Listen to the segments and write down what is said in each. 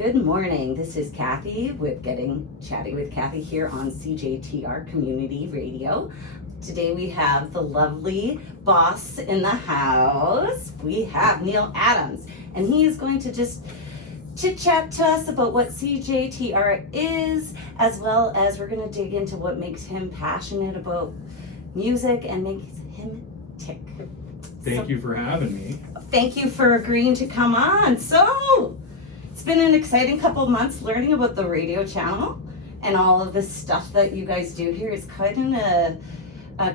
Good morning. This is Kathy with Chatting with Kathy here on CJTR Community Radio. Today we have the lovely boss in the house. We have Neil Adams, and he is going to just chit-chat to us about what CJTR is, as well as we're going to dig into what makes him passionate about music and makes him tick. Thank you for having me. Thank you for agreeing to come on. So, it's been an exciting couple of months learning about the radio channel and all of the stuff that you guys do here. It's quite a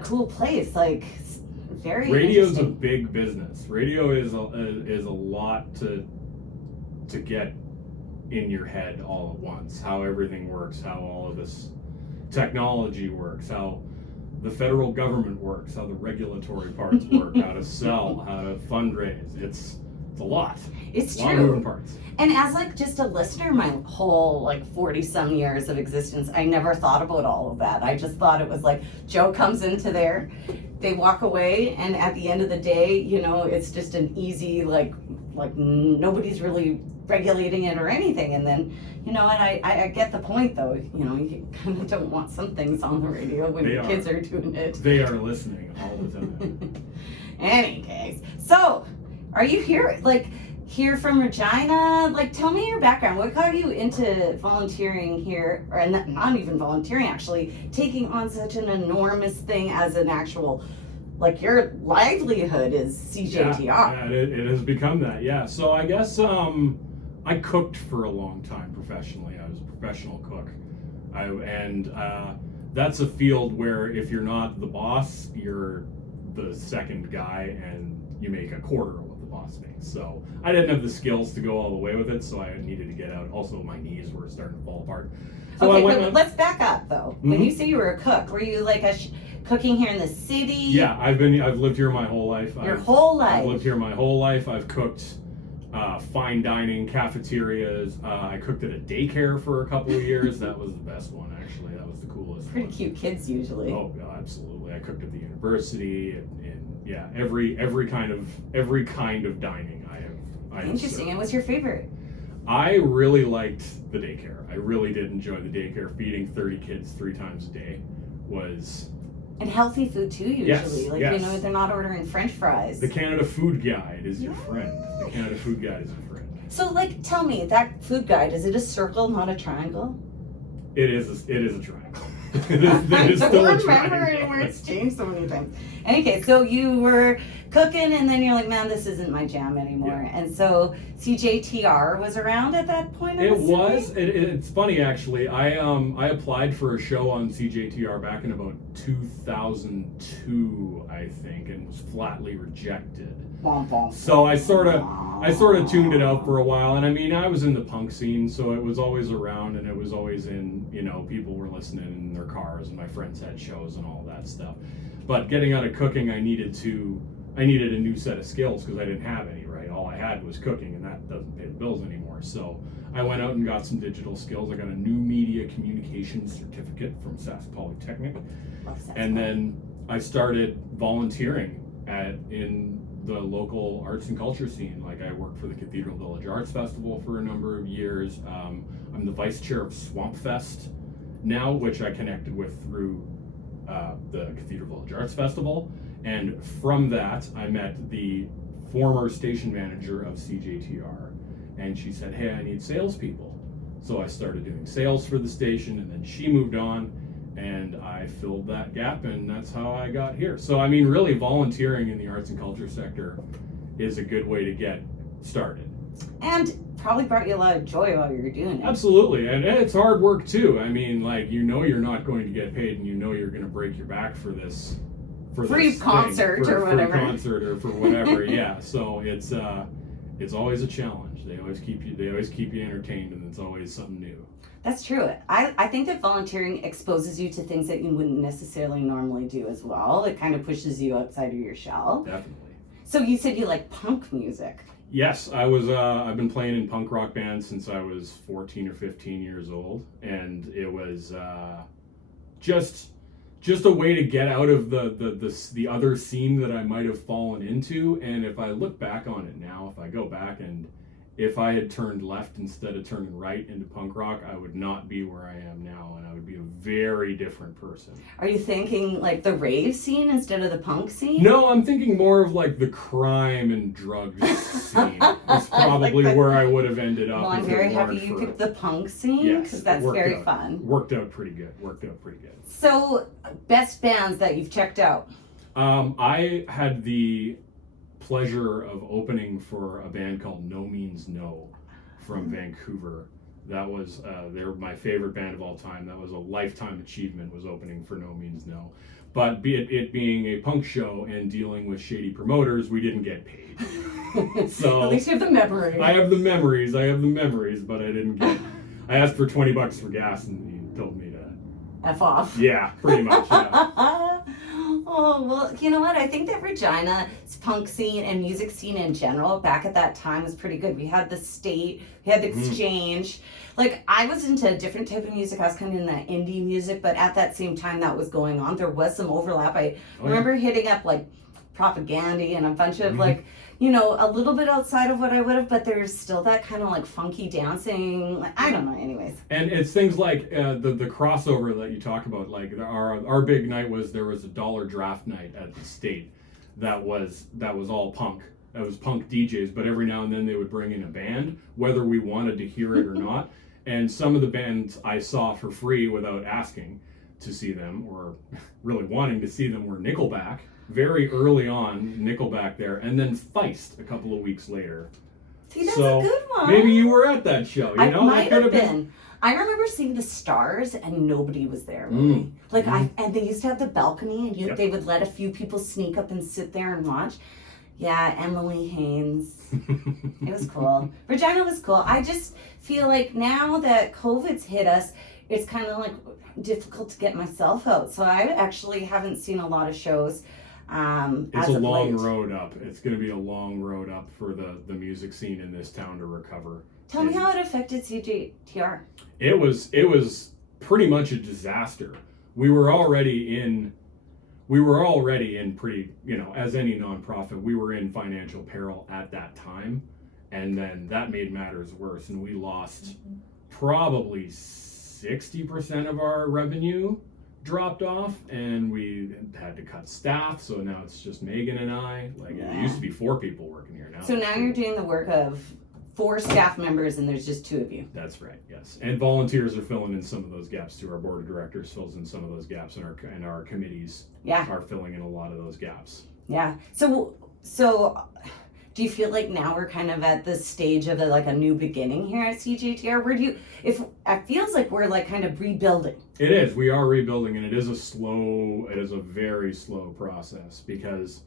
cool place. Like, it's very Radio's a big business. Radio is a lot to get in your head all at once. How everything works, how all of this technology works, how the federal government works, how the regulatory parts work, how to sell, how to fundraise. It's a lot. It's a lot true. of moving parts. And as like just a listener, my whole 40 some years of existence, I never thought about all of that. I just thought it was like Joe comes into there, they walk away, and at the end of the day, it's just an easy like nobody's really regulating it or anything. And then and I get the point though. You kind of don't want some things on the radio when your kids are doing it. They are listening all the time. Any case, so are you here from Regina? Tell me your background. What got you into volunteering here, or not even volunteering, actually taking on such an enormous thing as an actual, your livelihood is CJTR. Yeah, it has become that. Yeah. So I guess I cooked for a long time professionally. I was a professional cook, and that's a field where if you're not the boss, you're the second guy, and you make a quarter of what the boss makes. So I didn't have the skills to go all the way with it, so I needed to get out. Also, my knees were starting to fall apart. So okay, let's back up though. When you say you were a cook, were you cooking here in the city? Yeah, I've lived here my whole life. Whole life? I've lived here my whole life. I've cooked fine dining, cafeterias. I cooked at a daycare for a couple of years. That was the best one, actually. That was the coolest. Pretty cute kids usually. Oh, yeah, absolutely. I cooked at the university, and yeah, every kind of dining I have. Interesting. And what's your favorite? I really liked the daycare. I really did enjoy the daycare. Feeding 30 kids 3 times a day was. And healthy food too, usually. Yes. They're not ordering French fries. The Canada Food Guide is your friend. The Canada Food Guide is your friend. So, tell me, that food guide, is it a circle, not a triangle? It is a triangle. it is I still don't a triangle. remember anymore. It's changed so many times. Okay, so you were cooking, and then you're like, man, this isn't my jam anymore. Yeah. And so CJTR was around at that point. It was. It's funny, actually. I applied for a show on CJTR back in about 2002, I think, and was flatly rejected. So I sort of tuned it out for a while, and I was in the punk scene, so it was always around, and it was always in, people were listening in their cars, and my friends had shows and all that stuff. But getting out of cooking, I needed a new set of skills because I didn't have any, right? All I had was cooking, and that doesn't pay the bills anymore. So I went out and got some digital skills. I got a new media communications certificate from Sask Polytechnic, and then I started volunteering in the local arts and culture scene. I worked for the Cathedral Village Arts Festival for a number of years. I'm the vice chair of Swamp Fest now, which I connected with through the Cathedral Village Arts Festival. And from that, I met the former station manager of CJTR, and she said, hey, I need salespeople. So I started doing sales for the station, and then she moved on, and I filled that gap, and that's how I got here. So, really volunteering in the arts and culture sector is a good way to get started. And probably brought you a lot of joy while you were doing it. Absolutely, and it's hard work too. You're not going to get paid, and you're going to break your back for this. Free concert or whatever. Free concert or for whatever, yeah. So it's always a challenge. They always keep you entertained, and it's always something new. That's true. I think that volunteering exposes you to things that you wouldn't necessarily normally do as well. It kind of pushes you outside of your shell. Definitely. So you said you like punk music. Yes, I've been playing in punk rock bands since I was 14 or 15 years old, and it was just a way to get out of the other scene that I might have fallen into. And if I look back on it now, if I go back and if I had turned left instead of turning right into punk rock, I would not be where I am now, and I would be a very different person. Are you thinking like the rave scene instead of the punk scene? No, I'm thinking more of like the crime and drugs scene. It's probably like where I would have ended up. Well, I'm very happy you picked the punk scene because that's very fun. Worked out pretty good. So, best bands that you've checked out? I had the pleasure of opening for a band called No Means No from Vancouver. That was they're my favorite band of all time. That was a lifetime achievement, was opening for No Means No. But it being a punk show and dealing with shady promoters, we didn't get paid. So at least you have the memory. I have the memories, but I didn't get. I asked for $20 for gas, and he told me to F off. Yeah, pretty much. Yeah. Oh, well, you know what? I think that Regina's punk scene and music scene in general back at that time was pretty good. We had the State, we had the Exchange. Like, I was into a different type of music. I was kind of in that indie music, but at that same time that was going on, there was some overlap. I remember hitting up, like, Propaganda and a bunch of, like, you know, a little bit outside of what I would have, but there's still that kind of like funky dancing. Like, I don't know, anyways. And it's things like the crossover that you talk about. Like our big night was there was a dollar draft night at the State that was all punk. That was punk DJs, but every now and then they would bring in a band, whether we wanted to hear it or not. And some of the bands I saw for free without asking to see them or really wanting to see them were Nickelback. Very early on, Nickelback there, and then Feist a couple of weeks later. See, that's a good one. Maybe you were at that show. You know, might have been. I remember seeing the Stars, and nobody was there. Really. And they used to have the balcony, and they would let a few people sneak up and sit there and watch. Yeah, Emily Haynes. It was cool. Regina was cool. I just feel like now that COVID's hit us, it's kind of like difficult to get myself out. So I actually haven't seen a lot of shows. It's a long road up. It's going to be a long road up for the music scene in this town to recover. Tell me how it affected CJTR. It was pretty much a disaster. We were already in pretty, you know, as any nonprofit, we were in financial peril at that time, and then that made matters worse, and we lost probably 60% of our revenue. Dropped off, and we had to cut staff, so now it's just Megan and I. Like, it used to be 4 people working here now. So now you're doing the work of 4 staff members, and there's just 2 of you. That's right, yes. And volunteers are filling in some of those gaps too. Our board of directors fills in some of those gaps, and our committees are filling in a lot of those gaps. Yeah. So do you feel like now we're kind of at the stage of a new beginning here at CJTR? It feels like we're like kind of rebuilding. It is. We are rebuilding, and it is a very slow process because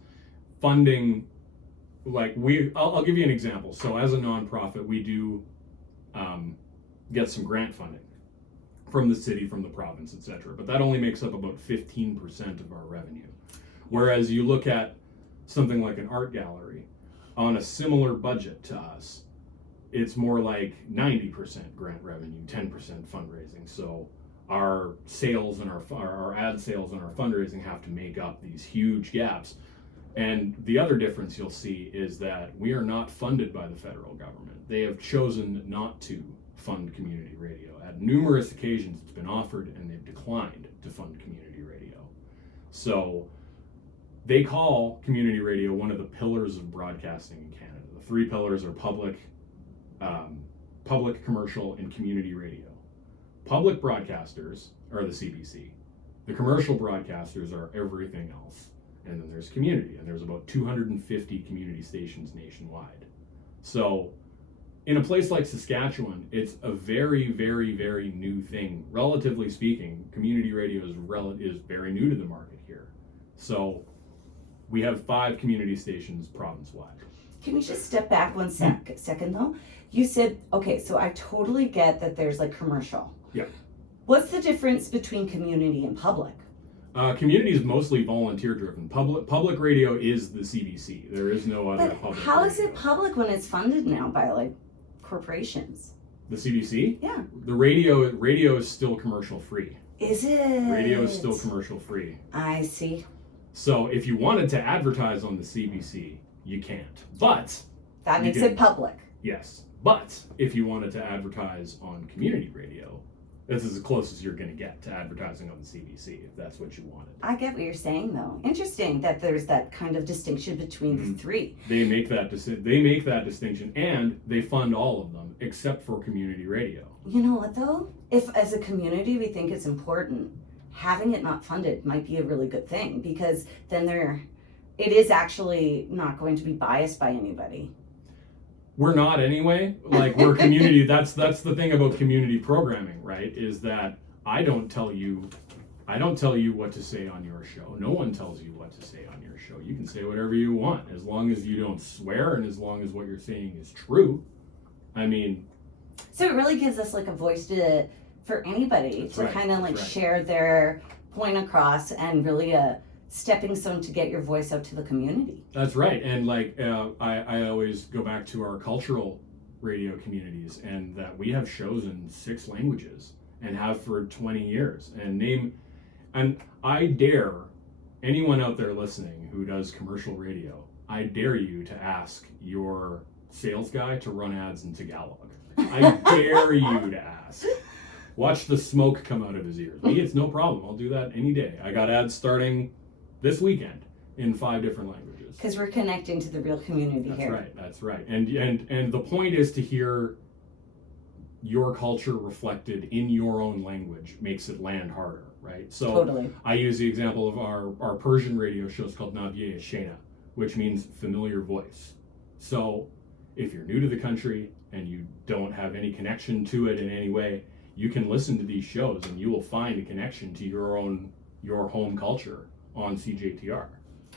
funding, like I'll give you an example. So as a nonprofit, we do get some grant funding from the city, from the province, etc. But that only makes up about 15% of our revenue. Whereas you look at something like an art gallery, on a similar budget to us, it's more like 90% grant revenue, 10% fundraising. So our sales and our ad sales and our fundraising have to make up these huge gaps. And the other difference you'll see is that we are not funded by the federal government. They have chosen not to fund community radio. At numerous occasions it's been offered, and they've declined to fund community radio. So they call community radio one of the pillars of broadcasting in Canada. The 3 pillars are public, commercial, and community radio. Public broadcasters are the CBC. The commercial broadcasters are everything else. And then there's community, and there's about 250 community stations nationwide. So in a place like Saskatchewan, it's a very, very, very new thing. Relatively speaking, community radio is very new to the market here. So we have 5 community stations province-wide. Can we just step back one second though? You said, okay, so I totally get that there's like commercial. Yeah. What's the difference between community and public? Community is mostly volunteer-driven. Public radio is the CBC. There is no other public how radio. Is it public when it's funded now by like corporations? The CBC? Yeah. The radio is still commercial-free. Is it? Radio is still commercial-free. I see. So if you wanted to advertise on the CBC, you can't. But that makes it public. Yes. But if you wanted to advertise on community radio, this is as close as you're going to get to advertising on the CBC, if that's what you wanted. I get what you're saying, though. Interesting that there's that kind of distinction between the three. They make that distinction, and they fund all of them except for community radio. You know what, though? If as a community we think it's important, having it not funded might be a really good thing, because then it is actually not going to be biased by anybody. We're not anyway. Like, we're community. That's the thing about community programming, right? Is that I don't tell you what to say on your show. No one tells you what to say on your show. You can say whatever you want, as long as you don't swear and as long as what you're saying is true. I mean, so it really gives us like a voice for anybody to kind of like share their point across, and really a stepping stone to get your voice out to the community. That's right. And like I always go back to our cultural radio communities, and that we have shows in 6 languages and have for 20 years. And I dare anyone out there listening who does commercial radio, I dare you to ask your sales guy to run ads in Tagalog. I dare you to ask. Watch the smoke come out of his ears. Me, it's no problem. I'll do that any day. I got ads starting this weekend in 5 different languages. Because we're connecting to the real community here. That's right. And the point is to hear your culture reflected in your own language makes it land harder, right? So totally. I use the example of our Persian radio show is called Navye Shena, which means familiar voice. So if you're new to the country and you don't have any connection to it in any way, you can listen to these shows and you will find a connection to your home culture on CJTR.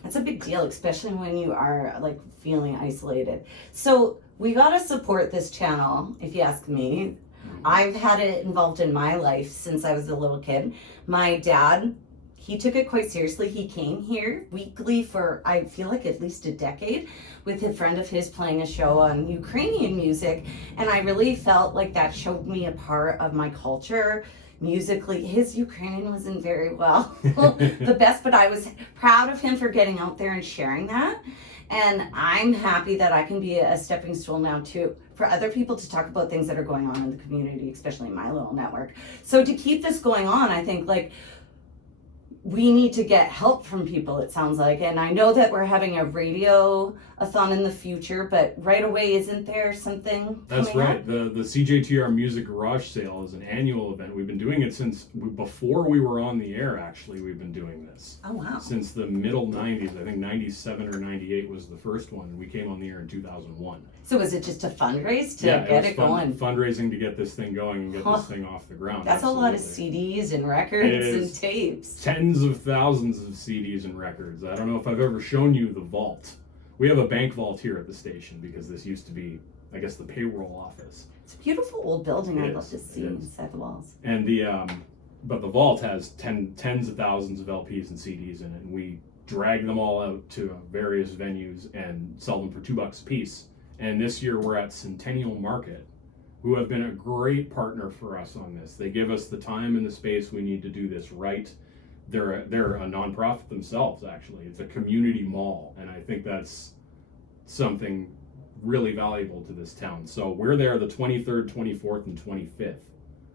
That's a big deal, especially when you are like feeling isolated. So we gotta support this channel, if you ask me. I've had it involved in my life since I was a little kid. My dad, he took it quite seriously. He came here weekly for, I feel like, at least a decade, with a friend of his playing a show on Ukrainian music. And I really felt like that showed me a part of my culture. Musically, his Ukrainian wasn't very well the best, but I was proud of him for getting out there and sharing that. And I'm happy that I can be a stepping stool now too for other people to talk about things that are going on in the community, especially in my little network. So to keep this going on, I think like we need to get help from people, it sounds like. And I know that we're having a radio-a-thon in the future, but right away, isn't there something That's coming right. up? The CJTR Music Garage Sale is an annual event. We've been doing it since before we were on the air, actually. We've been doing this. Oh, wow. Since the middle 90s. I think 97 or 98 was the first one. And we came on the air in 2001. So was it just a fundraise to Yeah, get it it was going? Fundraising to get this thing going and get this thing off the ground. That's Absolutely. a lot of CDs and records and tapes. Tens of thousands of CDs and records. I don't know if I've ever shown you the vault. We have a bank vault here at the station because this used to be, I guess, the payroll office. It's a beautiful old building. I'd love to see It is. inside the walls. And but the vault has tens of thousands of LPs and CDs in it, and we drag them all out to various venues and sell them for $2 a piece. And this year we're at Centennial Market, who have been a great partner for us on this. They give us the time and the space we need to do this right. They're a nonprofit themselves, actually. It's a community mall, and I think that's something really valuable to this town. So we're there the 23rd, 24th, and 25th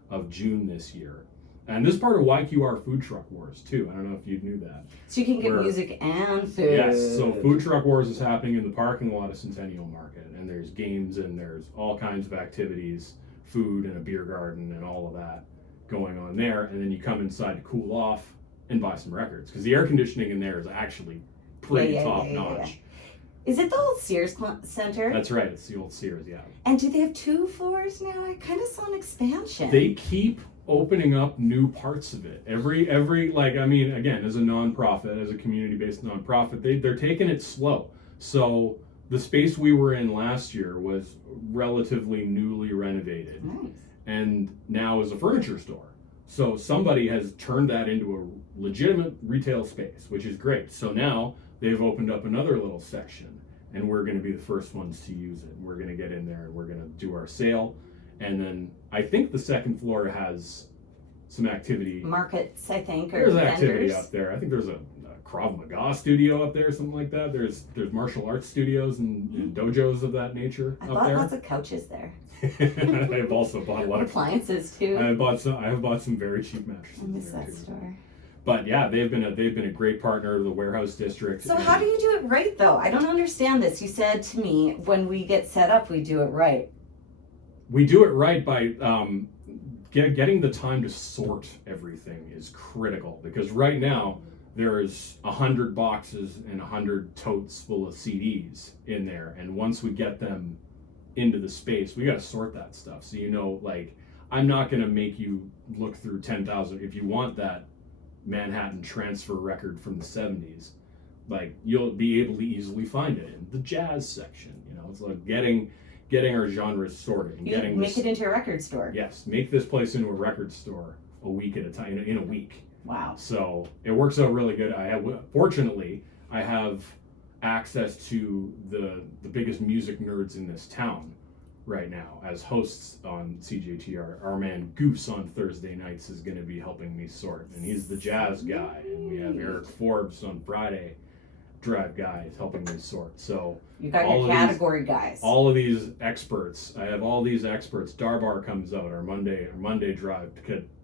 of June this year. And this is part of YQR Food Truck Wars, too. I don't know if you knew that. So you can get music and food. Yes, so Food Truck Wars is happening in the parking lot of Centennial Market. And there's games and there's all kinds of activities, food and a beer garden and all of that going on there. And then you come inside to cool off and buy some records. Because the air conditioning in there is actually pretty top notch. Is it the old Sears Center? That's right, it's the old Sears, yeah. And do they have 2 floors now? I kind of saw an expansion. They keep opening up new parts of it. Every like, I mean, again, as a nonprofit, as a community-based nonprofit, they're taking it slow. So the space we were in last year was relatively newly renovated. Nice. And now is a furniture store. So somebody has turned that into a legitimate retail space, which is great. So now they've opened up another little section, and we're going to be the first ones to use it. We're going to get in there and we're going to do our sale. And then I think the second floor has some activity. Markets, I think, or There's vendors. activity up there. I think there's a Krav Maga studio up there, something like that. There's martial arts studios and dojos of that nature I up bought there. lots of couches there. I've also bought a lot of appliances too. I have bought some very cheap mattresses. I miss there, that too. store. But yeah, they've been a great partner of the warehouse district. So how do you do it right though? I don't understand this. You said to me when we get set up, we do it right. We do it right by getting the time to sort everything is critical, because right now there's 100 boxes and 100 totes full of CDs in there, and once we get them into the space, we got to sort that stuff. So like, I'm not going to make you look through 10,000. If you want that Manhattan transfer record from the 70s, like, you'll be able to easily find it in the jazz section. It's like getting our genres sorted and getting make it into a record store. Yes, make this place into a record store a week at a time, in a week. Wow. So it works out really good. Fortunately, I have access to the biggest music nerds in this town right now as hosts on CJTR. Our man Goose on Thursday nights is going to be helping me sort, and he's the jazz guy. And we have Eric Forbes on Friday, drive guy, helping me sort. So you got your category guys. All of these experts. I have all these experts. Darbar comes out our Monday drive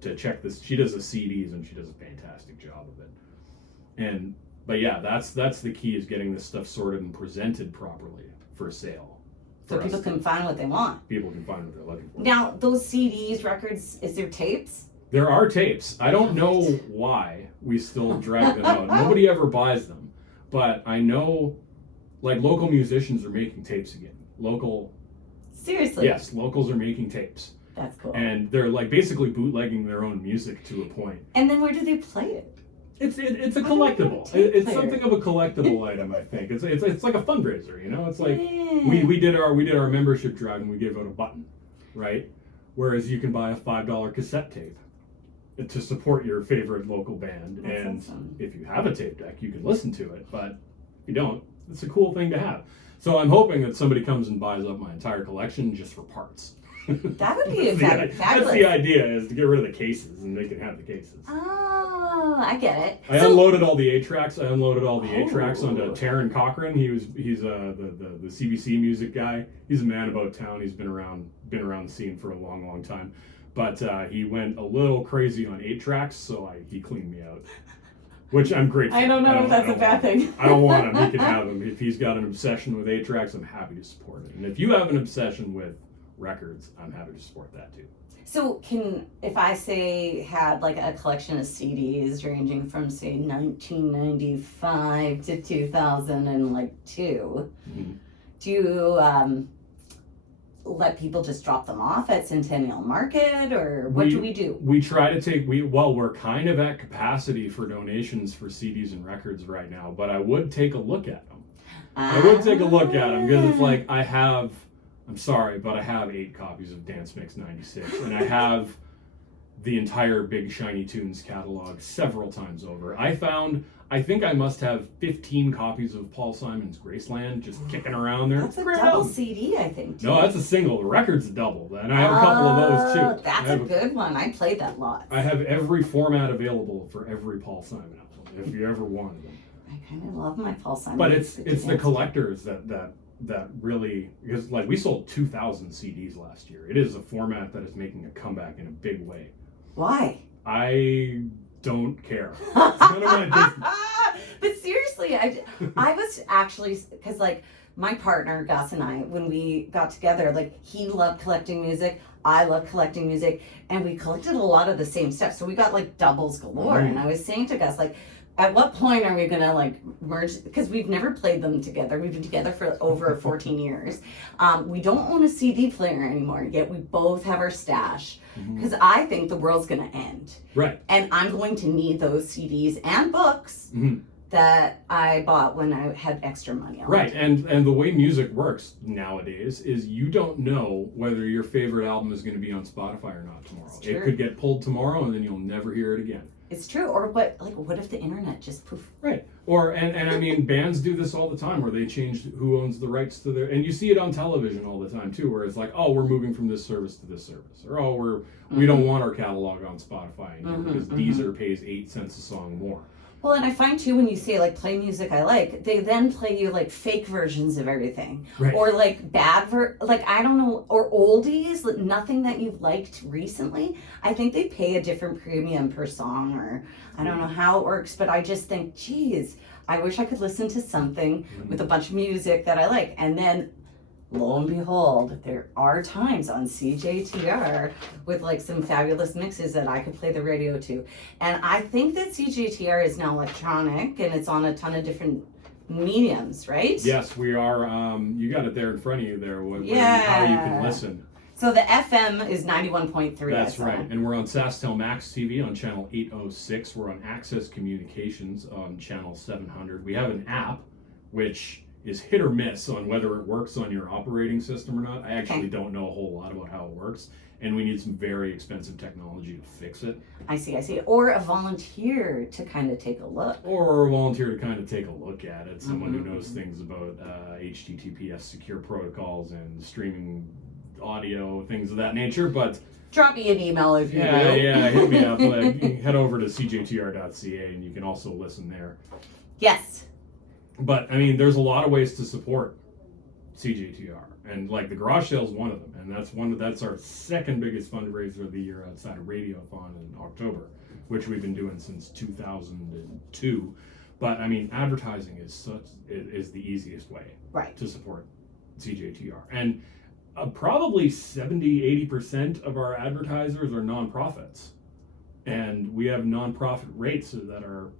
to check this. She does the CDs and she does a fantastic job of it. But yeah, that's the key, is getting this stuff sorted and presented properly for sale. So people can find what they want. People can find what they're looking for. Now, those CDs, records, is there tapes? There are tapes. I don't know why we still drag them out. Nobody ever buys them. But I know, like, local musicians are making tapes again. Seriously? Yes, locals are making tapes. That's cool. And they're, like, basically bootlegging their own music to a point. And then where do they play it? It's a collectible. It's something of a collectible item, I think. It's like a fundraiser, It's like we did our membership drive and we gave out a button, right? Whereas you can buy a $5 cassette tape to support your favorite local band. That's and awesome. If you have a tape deck, you can listen to it. But if you don't, it's a cool thing to have. So I'm hoping that somebody comes and buys up my entire collection just for parts. That would be fabulous. That's the idea, is to get rid of the cases and they can have the cases. Oh, I get it. I unloaded all the 8-tracks. I unloaded all the 8-tracks onto Taryn Cochran. He's the CBC music guy. He's a man about town. He's been around the scene for a long, long time. But he went a little crazy on 8-tracks, so he cleaned me out, which I'm grateful. I don't know if that's a bad thing. I don't want him. He can have him. If he's got an obsession with 8-tracks, I'm happy to support it. And if you have an obsession with records, I'm happy to support that too. So if I say had like a collection of CDs ranging from say 1995 to 2002, do you let people just drop them off at Centennial Market, or what do we do? We try to take, we're kind of at capacity for donations for CDs and records right now, but I would take a look at them. I would take a look at them, because it's like, I'm sorry, but I have 8 copies of Dance Mix 96, and I have the entire Big Shiny Tunes catalog several times over. I think I must have 15 copies of Paul Simon's Graceland just kicking around there. That's a double CD, I think. No, that's a single. The record's a double, and I have a couple of those too. That's a good one. I played that lot. I have every format available for every Paul Simon album, if you ever wanted them. I kind of love my Paul Simon. But it's the collectors that really, because like we sold 2,000 CDs last year. It is a format that is making a comeback in a big way. Why? I don't care. It's none of my business. But seriously, I was actually, because like my partner Gus and I, when we got together, like he loved collecting music, I loved collecting music, and we collected a lot of the same stuff. So we got like doubles galore. And I was saying to Gus, like, at what point are we gonna like merge? Because we've never played them together. We've been together for over 14 years. We don't own a CD player anymore, yet we both have our stash. Because I think the world's gonna end. Right. And I'm going to need those CDs and books that I bought when I had extra money on. Right. And the way music works nowadays is you don't know whether your favorite album is going to be on Spotify or not tomorrow. It could get pulled tomorrow and then you'll never hear it again. It's true. Or what if the internet just poof? Right. Or and I mean, bands do this all the time, where they change who owns the rights to their, and you see it on television all the time too, where it's like, oh, we're moving from this service to this service, or oh, we don't want our catalog on Spotify anymore because Deezer pays 8 cents a song more. Well, and I find too when you say like play music I like, they then play you like fake versions of everything, Right. or like like I don't know, or oldies, like nothing that you've liked recently. I think they pay a different premium per song, or I don't know how it works, but I just think, geez, I wish I could listen to something with a bunch of music that I like, and then lo and behold, there are times on CJTR with like some fabulous mixes that I could play the radio to. And I think that CJTR is now electronic and it's on a ton of different mediums, right? Yes, we are. You got it there in front of you there. How you can listen. So the FM is 91.3. That's right. And we're on SaskTel Max TV on channel 806. We're on Access Communications on channel 700. We have an app, which is hit or miss on whether it works on your operating system or not. I actually don't know a whole lot about how it works, and we need some very expensive technology to fix it. I see. Or a volunteer to kind of take a look. Or a volunteer to kind of take a look at it. Someone who knows things about HTTPS secure protocols and streaming audio, things of that nature. But drop me an email if you do. Yeah, hit me up. Head over to cjtr.ca and you can also listen there. Yes. But I mean, there's a lot of ways to support CJTR, and like the garage sale is one of them, and that's our second biggest fundraiser of the year outside of Radiothon in October, which we've been doing since 2002. But I mean, advertising is the easiest way to support CJTR, and probably 70-80% of our advertisers are nonprofits, and we have nonprofit rates that are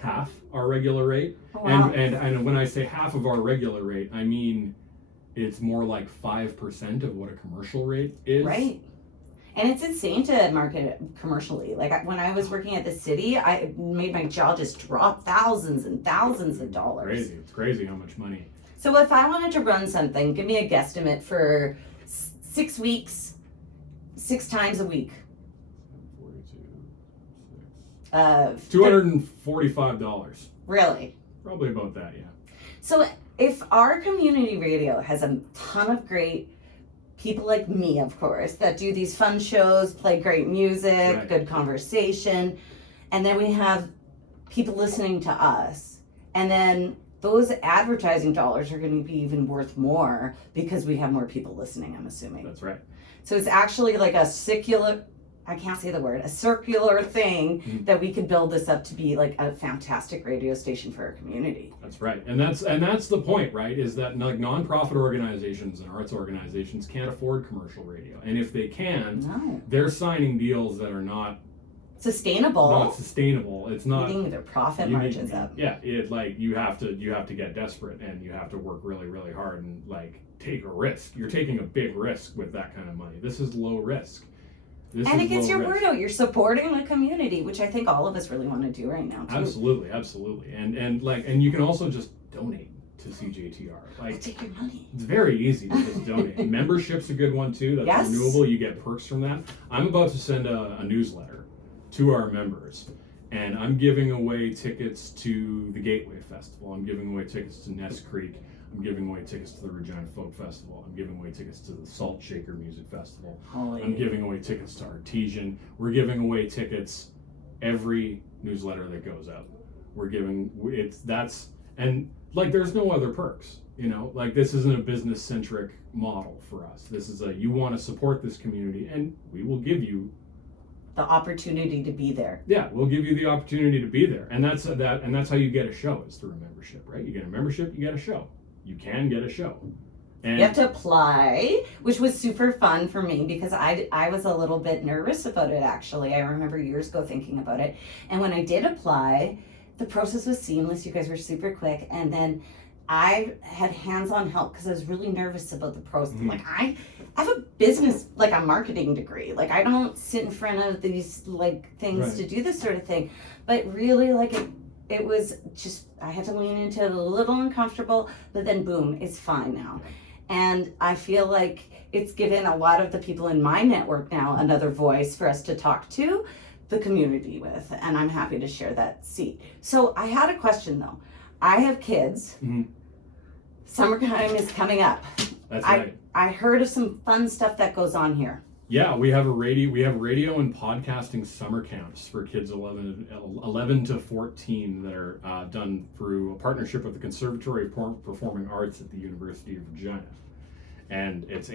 half our regular rate. Oh, wow. And when I say half of our regular rate, I mean it's more like 5% of what a commercial rate is. Right. And it's insane to market it commercially. Like when I was working at the city, I made my jaw just drop thousands and thousands of dollars. It's crazy how much money. So if I wanted to run something, give me a guesstimate for 6 weeks, 6 times a week. $245. Really? Probably about that, yeah. So if our community radio has a ton of great people like me, of course, that do these fun shows, play great music, good conversation, and then we have people listening to us, and then those advertising dollars are going to be even worth more because we have more people listening, I'm assuming. That's right. So it's actually like a circular thing that we could build this up to be like a fantastic radio station for our community. That's right. And that's the point, right? Is that like nonprofit organizations and arts organizations can't afford commercial radio. And if they can, they're signing deals that are not sustainable. It's not eating their profit margins up. Yeah, you have to get desperate, and you have to work really, really hard and like take a risk. You're taking a big risk with that kind of money. This is low risk. And it gets your word out. You're supporting the community, which I think all of us really want to do right now too. Absolutely. And you can also just donate to CJTR. I'll take your money. It's very easy to just donate. Membership's a good one too. That's renewable. You get perks from that. I'm about to send a newsletter to our members, and I'm giving away tickets to the Gateway Festival. I'm giving away tickets to Ness Creek. I'm giving away tickets to the Regina Folk Festival. I'm giving away tickets to the Salt Shaker Music Festival. I'm giving away tickets to Artesian. We're giving away tickets every newsletter that goes out. There's no other perks, this isn't a business centric model for us. This is you want to support this community, and we will give you the opportunity to be there. Yeah, we'll give you the opportunity to be there. And that's how you get a show, is through a membership, right? You get a membership, you get a show. You can get a show. And you have to apply, which was super fun for me because I was a little bit nervous about it, actually. I remember years ago thinking about it. And when I did apply, the process was seamless. You guys were super quick. And then I had hands-on help because I was really nervous about the process. Like, I have a business, like a marketing degree. Like, I don't sit in front of these things to do this sort of thing. But really, it was just, I had to lean into it a little uncomfortable, but then boom, it's fine now. And I feel like it's given a lot of the people in my network now another voice for us to talk to the community with, and I'm happy to share that seat. So I had a question though. I have kids. Summertime is coming up. That's right. I heard of some fun stuff that goes on here. Yeah, we have radio and podcasting summer camps for kids 11 to 14 that are done through a partnership with the Conservatory of Performing Arts at the University of Regina. And there's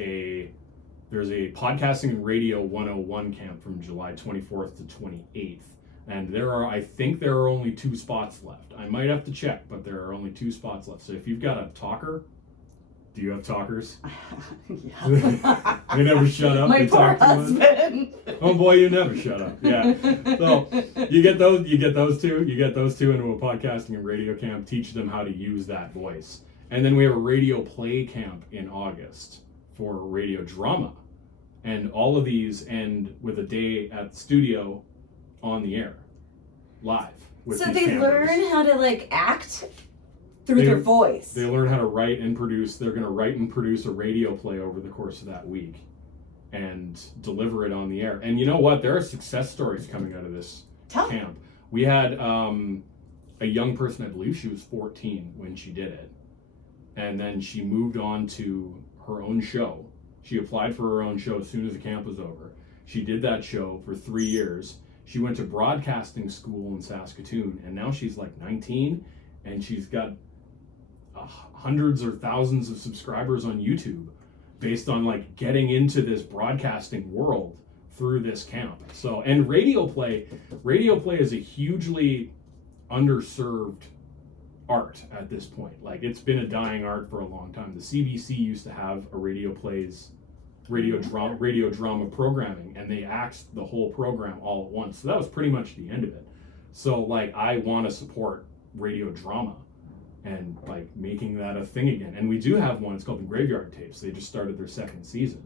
a podcasting and radio 101 camp from July 24th to 28th. And I think there are only 2 spots left. I might have to check, but there are only 2 spots left. So if you've got a talker, do you have talkers? Yeah. They never shut up. My they poor talk too much. husband. Oh boy, you never shut up. Yeah. So you get those two into a podcasting and radio camp, teach them how to use that voice. And then we have a radio play camp in August for radio drama. And all of these end with a day at the studio on the air, live. So they learn how to like act through their voice. They learn how to write and produce. They're going to write and produce a radio play over the course of that week and deliver it on the air. And you know what? There are success stories coming out of this camp. We had a young person, I believe she was 14 when she did it. And then she moved on to her own show. She applied for her own show as soon as the camp was over. She did that show for 3 years. She went to broadcasting school in Saskatoon, and now she's like 19, and she's got hundreds or thousands of subscribers on YouTube based on like getting into this broadcasting world through this camp. So, and radio play is a hugely underserved art at this point. Like, it's been a dying art for a long time. The CBC used to have a radio drama programming, and they axed the whole program all at once. So that was pretty much the end of it. So like, I want to support radio drama and like making that a thing again. And we do have one, it's called the Graveyard Tapes. They just started their 2nd season.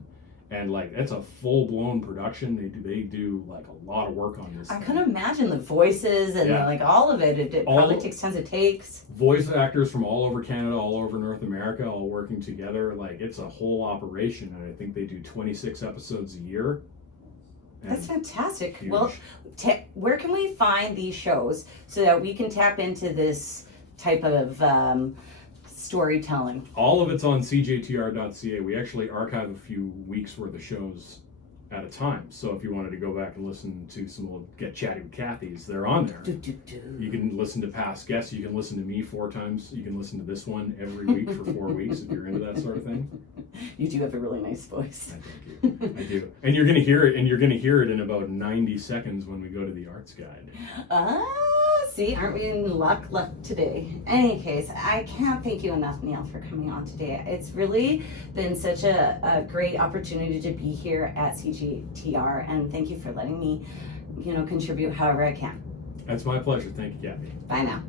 And like, it's a full-blown production. They do like a lot of work on this. I can imagine the voices and like all of it. It probably takes tons of takes. Voice actors from all over Canada, all over North America, all working together. Like, it's a whole operation. And I think they do 26 episodes a year. That's fantastic. Huge. Well, where can we find these shows so that we can tap into this type of storytelling? All of it's on CJTR.ca. We actually archive a few weeks worth of shows at a time. So if you wanted to go back and listen to some old Get Chatty with Kathy's, they're on there. You can listen to past guests. You can listen to me 4 times. You can listen to this one every week for 4 weeks if you're into that sort of thing. You do have a really nice voice. Thank you. I do. And you're going to hear it, in about 90 seconds when we go to the arts guide. See, aren't we in luck today? In any case, I can't thank you enough, Neil, for coming on today. It's really been such a great opportunity to be here at CJTR, and thank you for letting me, contribute however I can. That's my pleasure. Thank you, Kathy. Bye now.